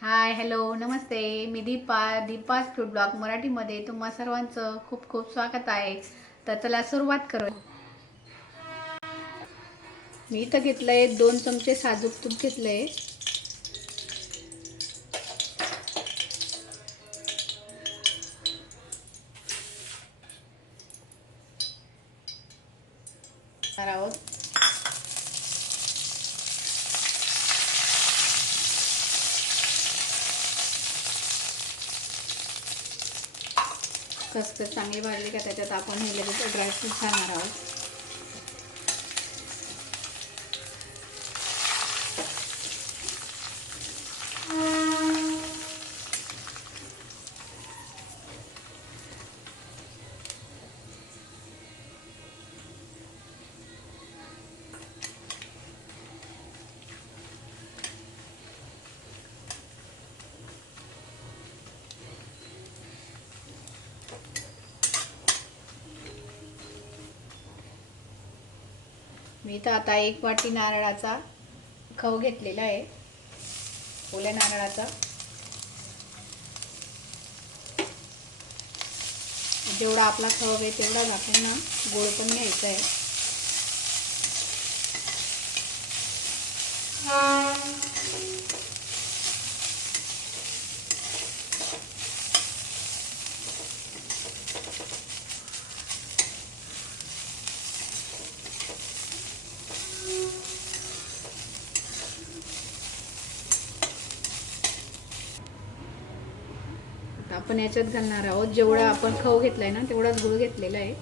हाय hello नमस्ते. मी Deepa Deepa's food blog मराठीमध्ये. तुम्हा सर्वांचं खूप खूप स्वागत आहे. तर चला सुरुवात करू मी इथं घेतलंय दोन चमचे साजूक तूप घेतलंय. आहोत. खसखस चांगली भाजली का त्याच्यात आपण हे लगेच ड्रायफ्रूट घालणार आहोत. मी तर आता एक वाटी नारळाचा खव घेतलेला आहे. ओल्या नारळाचा. जेवढा आपला खव आहे तेवढाच आपण ना गोळ पण घ्यायचा आहे. आपण याच्यात घालणार आहोत. जेवढा आपण खव घेतलाय ना तेवढाच गुळ घेतलेला आहे.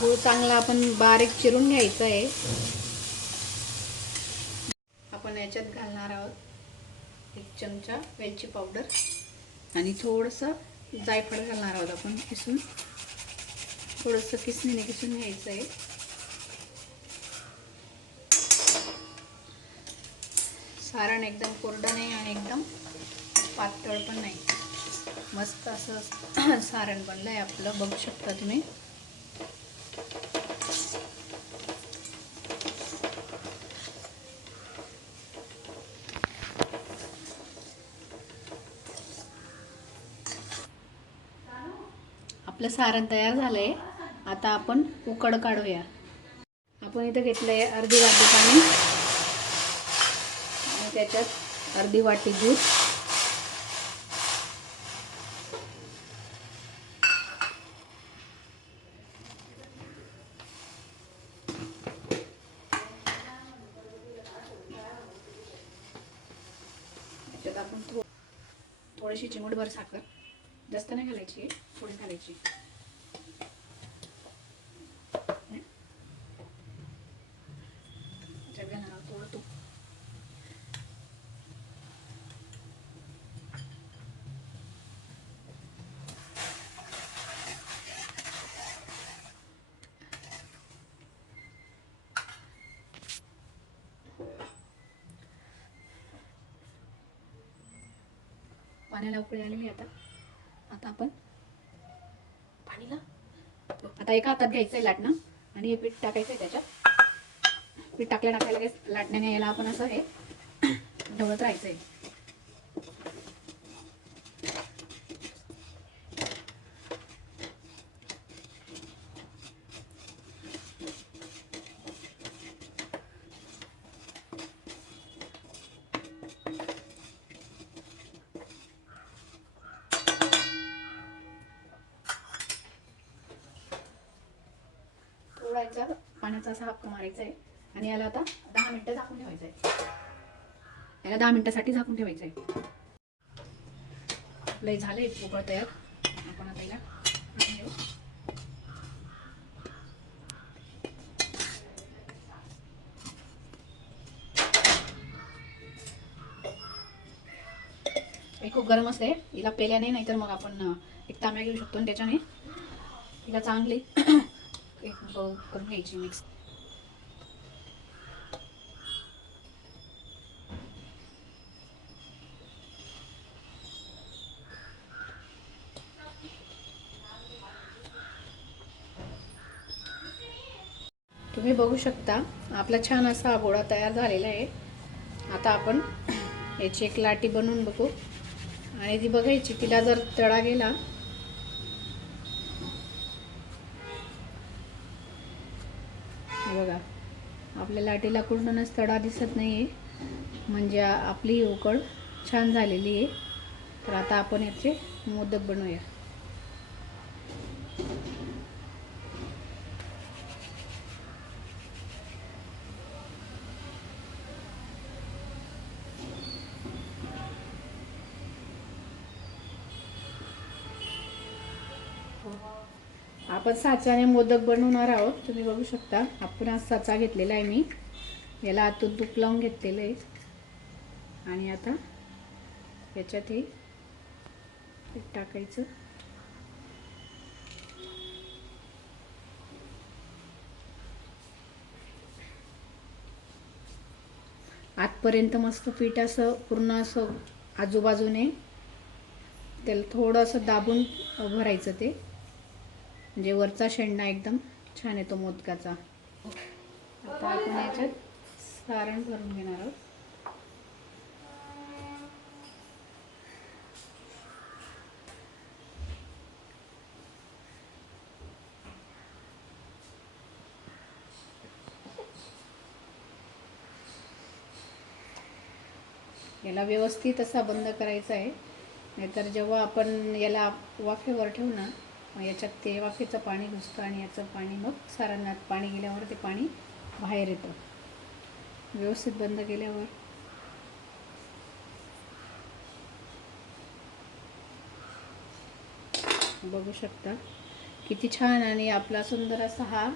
गुळ चांगला आपण बारीक चिरून घ्यायचा आहे. आपण याच्यात घालणार आहोत एक चमचा वेलची पावडर. आणि थोडंसं जायफळ घालणार आहोत आपण किसून. थोडंसं किसणीने किसून घ्यायचं आहे. सारण एकदम कोरडं नाही आणि एकदम पातळ पण नाही. मस्त असं सारण बनलं आहे आपलं बघू शकता तुम्ही. आपलं सारण तयार झालंय. आता आपण उकड काढूया. आपण इथं घेतलं आहे अर्धी वाटी पाणी. आणि त्याच्यात अर्धी वाटी दूध. त्याच्यात आपण थो थोडीशी चिमूटभर साखर. जास्त नाही घालायची थोडी घालायची त्याच्यात घालणार आहोत थोडं तूप पाण्याला उकळी आलेली आता. आता आपण पाणीला? आता एका हातात घ्यायचंय लाटणं आणि हे पीठ टाकायचंय त्याच्यात. पीठ टाकल्या लगेच लाटण्याने याला आपण असं हे ढवळत राहायचंय थोडा याचा पाण्याचा असा हापका मारायचा आहे आणि याला आता दहा मिनटं झाकून ठेवायचं आहे याला दहा मिनटासाठी झाकून ठेवायचं आहे आपलं हे झालंय पोकळ तयार. आपण आता याला हे खूप गरम असते हिला पेल्याने नाहीतर मग आपण एक तांब्या घेऊ शकतो आणि त्याच्याने. हिला चांगली तुम्ही बघू शकता आपला छान असा आगोळा तयार झालेला आहे. आता आपण याची एक लाटी बनवून बघू. आणि ती बघायची तिला जर तडा गेला बघा. आपल्या लाटीला कुठूनच तडा दिसत नाही आहे म्हणजे आपली उकड छान झालेली आहे. तर आता आपण याचे मोदक बनवूया. आपण साच्याने मोदक बनवणार आहोत. तुम्ही बघू शकता. आपण आज साचा घेतलेला आहे मी. याला आतून तूप लावून घेतलेलं आहे. आणि आता याच्यात हे टाकायचं. आतपर्यंत मस्त पीठ असं पूर्ण असं आजूबाजूने त्याला थोडंसं दाबून भरायचं ते. म्हणजे वरचा शेंडा एकदम छान येतो मोदकाचा. आता आपण याच्यात सारण भरून घेणार आहोत. याला व्यवस्थित असा बंद करायचा आहे. नाहीतर जेव्हा आपण याला वाफेवर ठेवू ना मग याच्यात ते वाफेचं पाणी घुसतं आणि याचं पाणी मग सारणात पाणी गेल्यावर ते पाणी बाहेर येतं. व्यवस्थित बंद केल्यावर. बघू शकता. किती छान आणि आपला सुंदर असा हा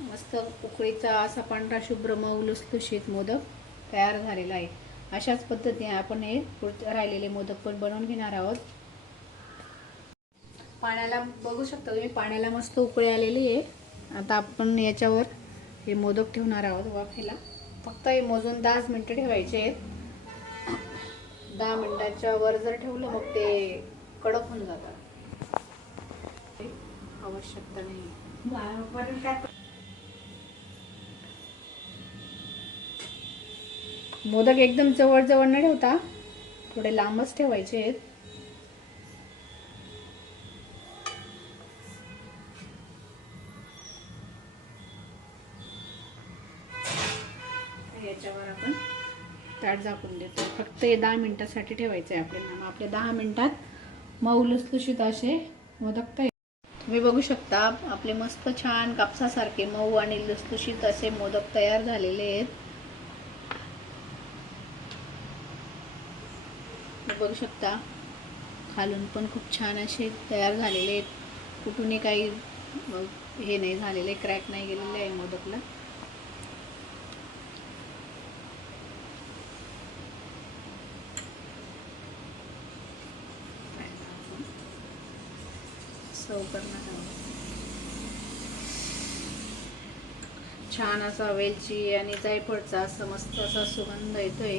मस्त उकळीचा असा पांढरा शुभ्र मऊ लुसलुशीत मोदक तयार झालेला आहे. अशाच पद्धतीने आपण हे पुढचे राहिलेले मोदक पण बनवून घेणार आहोत. पाण्याला बघू शकता तुम्ही पाण्याला मस्त उकळी आलेली आहे. आता आपण याच्यावर हे मोदक ठेवणार आहोत वाफेला. फक्त हे मोजून दहाच मिनटं ठेवायचे आहेत. दहा मिनटाच्या वर जर ठेवलं मग ते कडक होऊन जातात. आवश्यकता नाही. मोदक एकदम जवळजवळ न ठेवता थोडे लांबच ठेवायचे आहेत. ताट झाकून देतो. फक्त हे दहा मिनिटासाठी ठेवायचं आहे आपल्याला. मग आपल्या दहा मिनिटात मऊ लुसलुशीत असे मोदक तयार तुम्ही बघू शकता आपले मस्त छान कापसासारखे मऊ आणि लुसलुशीत असे मोदक तयार झालेले आहेत. बघू शकता खालून पण खूप छान असे तयार झालेले आहेत. कुठूनही काही हे नाही झालेले क्रॅक नाही गेलेले आहे मोदकला. सर्व करणार आलं छान असा वेलची आणि जायफळचा असं मस्त असा सुगंध येतोय.